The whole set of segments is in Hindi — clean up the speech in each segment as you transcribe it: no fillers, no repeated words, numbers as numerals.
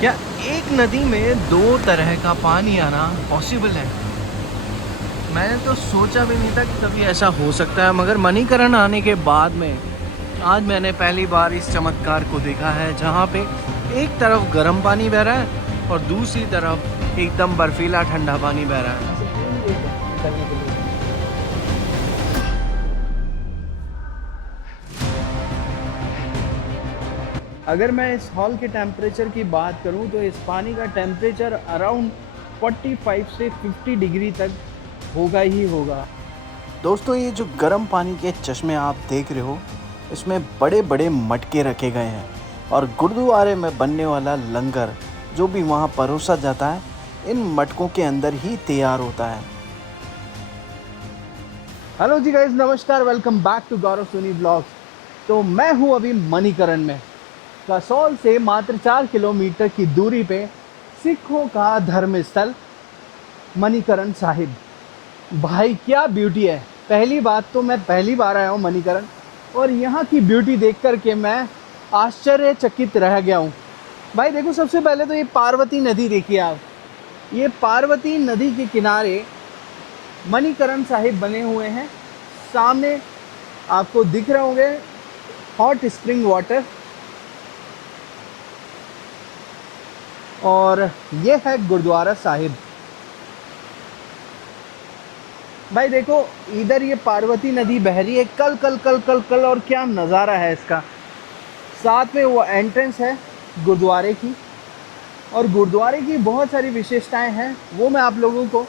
क्या एक नदी में दो तरह का पानी आना पॉसिबल है? मैंने तो सोचा भी नहीं था कि कभी ऐसा हो सकता है, मगर मणिकरण आने के बाद में आज मैंने पहली बार इस चमत्कार को देखा है, जहाँ पे एक तरफ गर्म पानी बह रहा है और दूसरी तरफ एकदम बर्फीला ठंडा पानी बह रहा है। निकलने के लिए अगर मैं इस हॉल के टेम्परेचर की बात करूं तो इस पानी का टेम्परेचर अराउंड 45 से 50 डिग्री तक होगा ही होगा। दोस्तों, ये जो गर्म पानी के चश्मे आप देख रहे हो, इसमें बड़े बड़े मटके रखे गए हैं और गुरुद्वारे में बनने वाला लंगर जो भी वहाँ परोसा जाता है, इन मटकों के अंदर ही तैयार होता है। हेलो जी गाइस, नमस्कार, welcome back to Gaurav Soni blogs. तो मैं हूँ अभी मणिकरण में। कसौल से मात्र 4 किलोमीटर की दूरी पे सिखों का धर्म स्थल मणिकरण साहिब। भाई क्या ब्यूटी है! पहली बात तो मैं पहली बार आया हूँ मणिकरण, और यहाँ की ब्यूटी देख कर के मैं आश्चर्यचकित रह गया हूँ। भाई देखो, सबसे पहले तो ये पार्वती नदी देखिए आप। ये पार्वती नदी के किनारे मणिकरण साहिब बने हुए हैं। सामने आपको दिख रहे होंगे हॉट स्प्रिंग वाटर, और ये है गुरुद्वारा साहिब। भाई देखो, इधर ये पार्वती नदी बह रही है, कल कल कल कल कल, और क्या नज़ारा है इसका। साथ में वो एंट्रेंस है गुरुद्वारे की, और गुरुद्वारे की बहुत सारी विशेषताएं हैं, वो मैं आप लोगों को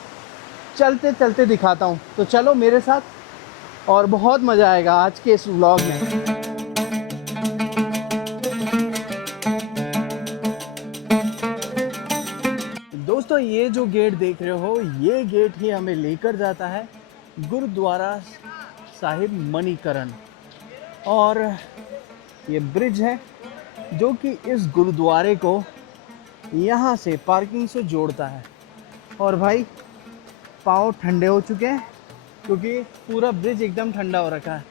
चलते चलते दिखाता हूँ। तो चलो मेरे साथ, और बहुत मज़ा आएगा आज के इस व्लॉग में। दोस्तों, ये जो गेट देख रहे हो, ये गेट ही हमें लेकर जाता है गुरुद्वारा साहिब मणिकरण। और ये ब्रिज है जो कि इस गुरुद्वारे को यहाँ से पार्किंग से जोड़ता है। और भाई पाँव ठंडे हो चुके हैं क्योंकि पूरा ब्रिज एकदम ठंडा हो रखा है।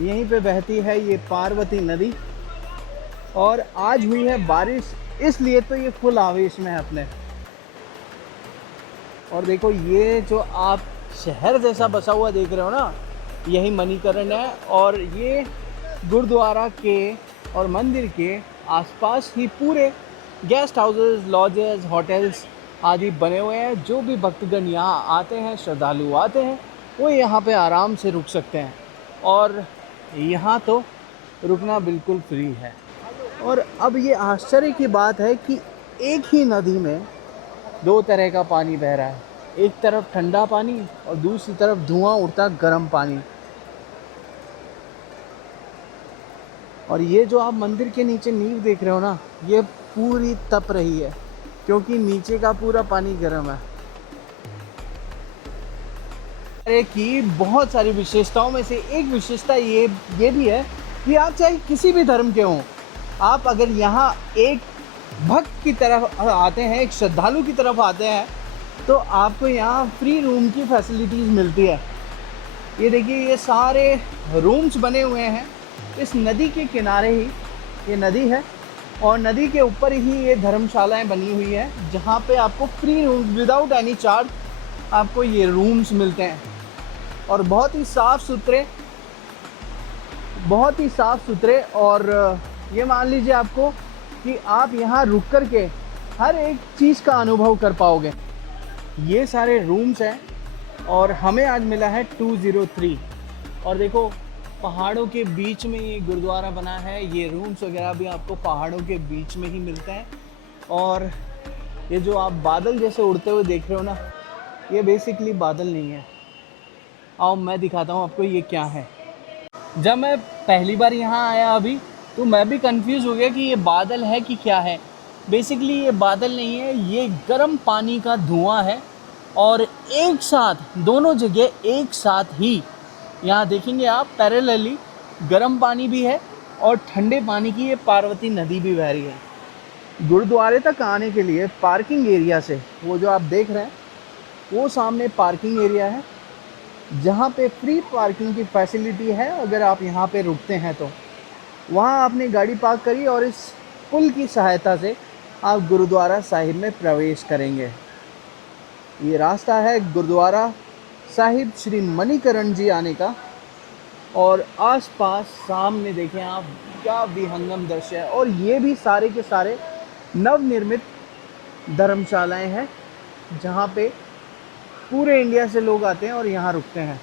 यहीं पे बहती है ये पार्वती नदी, और आज हुई है बारिश, इसलिए तो ये फुल आवेश में है अपने। और देखो, ये जो आप शहर जैसा बसा हुआ देख रहे हो ना, यही मणिकरण है। और ये गुरुद्वारा के और मंदिर के आसपास ही पूरे गेस्ट हाउसेस, लॉजेस, होटल्स आदि बने हुए हैं। जो भी भक्तगण यहाँ आते हैं, श्रद्धालु आते हैं, वो यहाँ पे आराम से रुक सकते हैं। और यहाँ तो रुकना बिल्कुल फ्री है। और अब ये आश्चर्य की बात है कि एक ही नदी में दो तरह का पानी बह रहा है। एक तरफ ठंडा पानी और दूसरी तरफ धुआं उड़ता गर्म पानी। और ये जो आप मंदिर के नीचे नींव देख रहे हो ना, ये पूरी तप रही है क्योंकि नीचे का पूरा पानी गर्म है। की बहुत सारी विशेषताओं में से एक विशेषता ये भी है कि आप चाहे किसी भी धर्म के हों, आप अगर यहाँ एक भक्त की तरफ आते हैं, एक श्रद्धालु की तरफ आते हैं, तो आपको यहाँ फ्री रूम की फैसिलिटीज़ मिलती है। ये देखिए, ये सारे रूम्स बने हुए हैं इस नदी के किनारे ही। ये नदी है और नदी के ऊपर ही ये धर्मशालाएं बनी हुई हैं, जहाँ पे आपको free room without any charge आपको ये रूम्स मिलते हैं। और बहुत ही साफ़ सुथरे, और ये मान लीजिए आपको कि आप यहाँ रुक कर के हर एक चीज़ का अनुभव कर पाओगे। ये सारे रूम्स हैं और हमें आज मिला है 203। और देखो, पहाड़ों के बीच में ये गुरुद्वारा बना है। ये रूम्स वगैरह भी आपको पहाड़ों के बीच में ही मिलते हैं। और ये जो आप बादल जैसे उड़ते हुए देख रहे हो ना, ये बेसिकली बादल नहीं है। आओ मैं दिखाता हूँ आपको ये क्या है। जब मैं पहली बार यहाँ आया अभी, तो मैं भी कंफ्यूज हो गया कि ये बादल है कि क्या है। बेसिकली ये बादल नहीं है, ये गर्म पानी का धुआं है। और एक साथ दोनों जगह एक साथ ही यहाँ देखेंगे आप, पैरेलली गर्म पानी भी है और ठंडे पानी की ये पार्वती नदी भी बह रही है। गुरुद्वारे तक आने के लिए पार्किंग एरिया से, वो जो आप देख रहे हैं वो सामने पार्किंग एरिया है, जहाँ पे फ्री पार्किंग की फैसिलिटी है। अगर आप यहाँ पे रुकते हैं तो वहाँ आपने गाड़ी पार्क करी और इस पुल की सहायता से आप गुरुद्वारा साहिब में प्रवेश करेंगे। ये रास्ता है गुरुद्वारा साहिब श्री मणिकरण जी आने का। और आसपास सामने देखें आप, क्या विहंगम दृश्य है। और ये भी सारे के सारे नवनिर्मित धर्मशालाएं हैं जहाँ पे पूरे इंडिया से लोग आते हैं और यहाँ रुकते हैं।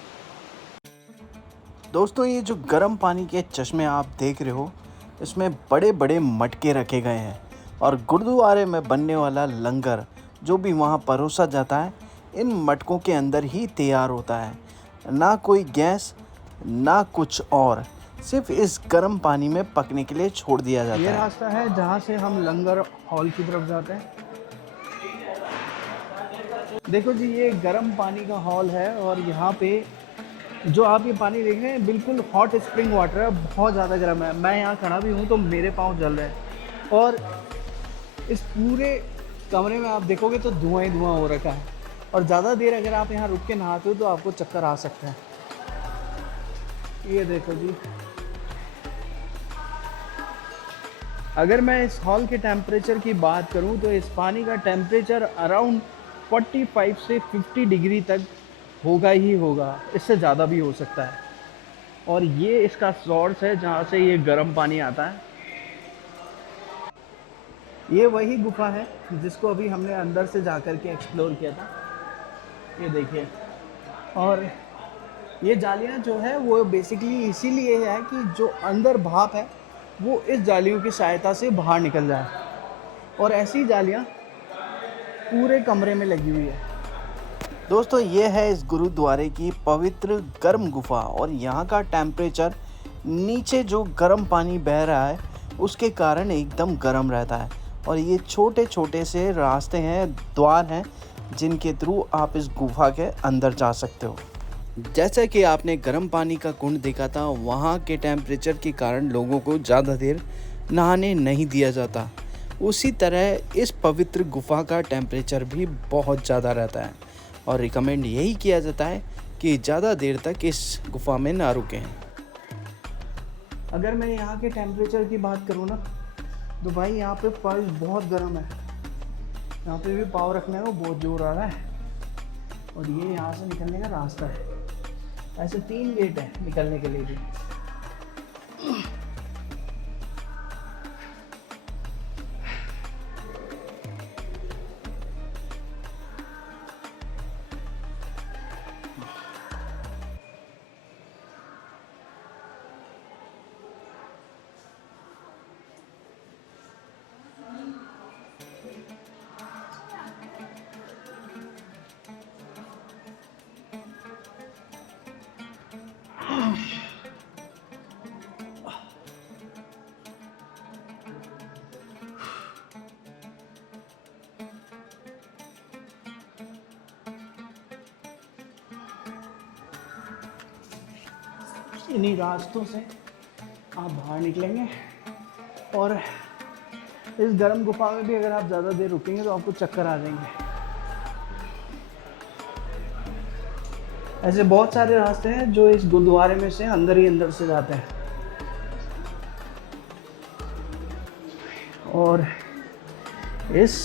दोस्तों, ये जो गर्म पानी के चश्मे आप देख रहे हो, इसमें बड़े बड़े मटके रखे गए हैं और गुरुद्वारे में बनने वाला लंगर जो भी वहाँ परोसा जाता है इन मटकों के अंदर ही तैयार होता है। ना कोई गैस ना कुछ और, सिर्फ इस गर्म पानी में पकने के लिए छोड़ दिया जाता है। ये रास्ता है जहाँ से हम लंगर हॉल की तरफ जाते हैं। देखो जी, ये गर्म पानी का हॉल है और यहाँ पे जो आप ये पानी देख रहे हैं बिल्कुल हॉट स्प्रिंग वाटर है, बहुत ज़्यादा गर्म है। मैं यहाँ खड़ा भी हूँ तो मेरे पाँव जल रहे हैं। और इस पूरे कमरे में आप देखोगे तो धुआं ही धुआं हो रखा है। और ज़्यादा देर अगर आप यहाँ रुक के नहाते हो तो आपको चक्कर आ सकते हैं। ये देखो जी, अगर मैं इस हॉल के टेम्परेचर की बात करूँ तो इस पानी का टेम्परेचर अराउंड 45 से 50 डिग्री तक होगा ही होगा, इससे ज़्यादा भी हो सकता है। और ये इसका सोर्स है जहाँ से ये गर्म पानी आता है। ये वही गुफा है जिसको अभी हमने अंदर से जा कर के एक्सप्लोर किया था। ये देखिए, और ये जालियाँ जो है वो बेसिकली इसीलिए है कि जो अंदर भाप है वो इस जालियों की सहायता से बाहर निकल जाए। और ऐसी जालियाँ पूरे कमरे में लगी हुई है। दोस्तों, ये है इस गुरुद्वारे की पवित्र गर्म गुफा और यहाँ का टेम्परेचर नीचे जो गर्म पानी बह रहा है उसके कारण एकदम गर्म रहता है। और ये छोटे छोटे से रास्ते हैं, द्वार हैं, जिनके थ्रू आप इस गुफा के अंदर जा सकते हो। जैसा कि आपने गर्म पानी का कुंड देखा था, वहाँ के टेम्परेचर के कारण लोगों को ज़्यादा देर नहाने नहीं दिया जाता। उसी तरह इस पवित्र गुफा का टेम्परेचर भी बहुत ज़्यादा रहता है और रिकमेंड यही किया जाता है कि ज़्यादा देर तक इस गुफा में ना रुकें। अगर मैं यहाँ के टेम्परेचर की बात करूँ ना तो भाई यहाँ पे फर्श बहुत गर्म है। यहाँ पे भी पाँव रखने में बहुत जोर आ रहा है। और ये यहाँ से निकलने का रास्ता है। ऐसे 3 गेट हैं निकलने के लिए भी। इन्हीं रास्तों से आप बाहर निकलेंगे और इस गर्म गुफा में भी अगर आप ज़्यादा देर रुकेंगे तो आपको चक्कर आ जाएंगे। ऐसे बहुत सारे रास्ते हैं जो इस गुरुद्वारे में से अंदर ही अंदर से जाते हैं। और इस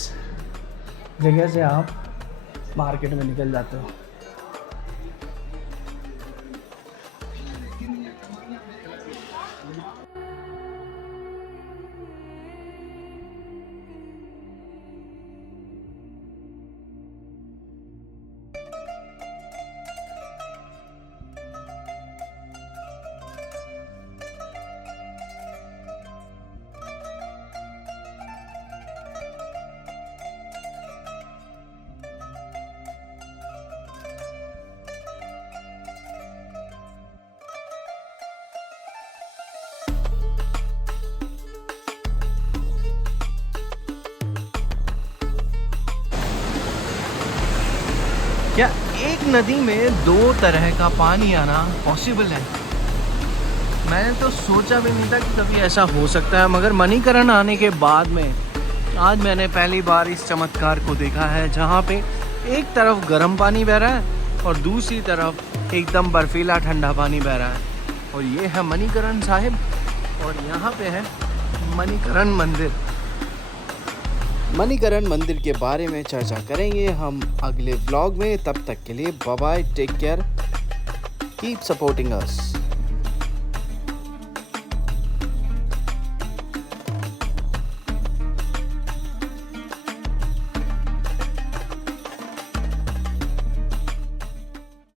जगह से आप मार्केट में निकल जाते हो। क्या एक नदी में 2 तरह का पानी आना पॉसिबल है? मैंने तो सोचा भी नहीं था कि कभी ऐसा हो सकता है, मगर मणिकरण आने के बाद में आज मैंने पहली बार इस चमत्कार को देखा है, जहाँ पे एक तरफ गर्म पानी बह रहा है और दूसरी तरफ एकदम बर्फीला ठंडा पानी बह रहा है। और ये है मणिकरण साहिब और यहाँ पे है मणिकरण मंदिर। मणिकरण मंदिर के बारे में चर्चा करेंगे हम अगले व्लॉग में। तब तक के लिए bye bye, take care, keep supporting अस।